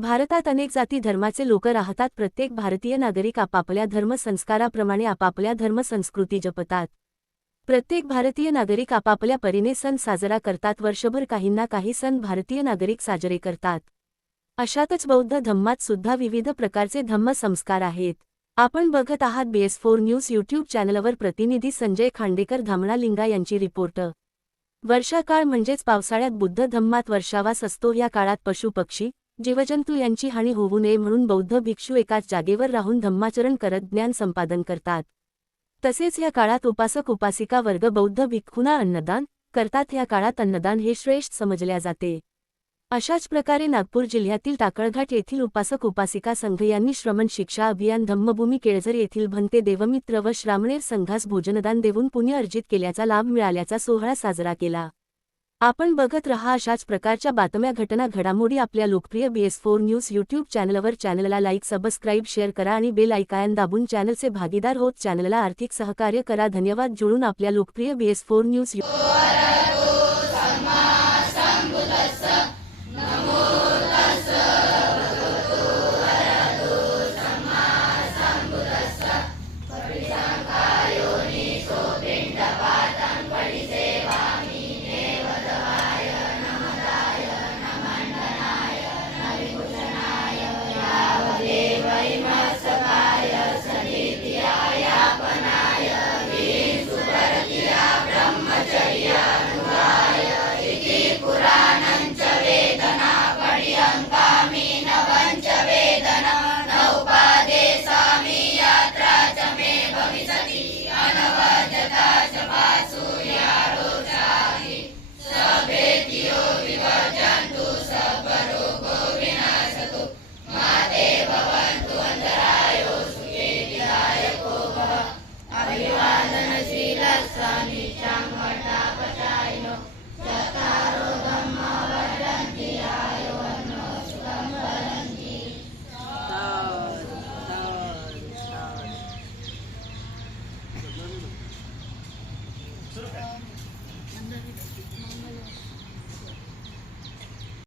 भारतात अनेक जाती धर्माचे लोक राहतात. प्रत्येक भारतीय नागरिक आपापल्या धर्मसंस्काराप्रमाणे आपापल्या धर्मसंस्कृती जपतात. प्रत्येक भारतीय नागरिक आपापल्या परीने सण साजरा करतात. वर्षभर काहींना काही सण भारतीय नागरिक साजरे करतात. अशातच बौद्ध धम्मात सुद्धा विविध प्रकारचे धम्म संस्कार आहेत. आपण बघत आहात बेस फोर न्यूज यूट्यूब चॅनलवर प्रतिनिधी संजय खांडेकर धामणालिंगा यांची रिपोर्ट. वर्षाकाळ म्हणजेच पावसाळ्यात बुद्ध धम्मात वर्षावास असतो. या काळात पशुपक्षी जीवजंतू यांची हानी होऊ नये म्हणून बौद्ध भिक्षू एकाच जागेवर राहून धम्माचरण करत ज्ञान संपादन करतात. तसेच या काळात उपासक उपासिका वर्ग बौद्ध भिक्खूंना अन्नदान करतात. या काळात अन्नदान हे श्रेष्ठ समजल्या जाते. अशाच प्रकारे नागपूर जिल्ह्यातील टाकळघाट येथील उपासक उपासिका संघ यांनी श्रमण शिक्षा अभियान धम्मभूमी केळझर येथील भंते देवमित्र व श्रामणेर संघास भोजनदान देऊन पुण्य अर्जित केल्याचा लाभ मिळाल्याचा सोहळा साजरा केला. आपण बघत रहा अशाच प्रकारच्या बातम्या घटना घडामोडी आपल्या लोकप्रिय बीएस फोर न्यूज यूट्यूब चॅनलवर चॅनलला लाईक सबस्क्राईब शेअर करा आणि बेल आयकायन दाबून चॅनलचे भागीदार होत चॅनलला आर्थिक सहकार्य करा. धन्यवाद. जुळून आपल्या लोकप्रिय बीएस फोर न्यूज Okay.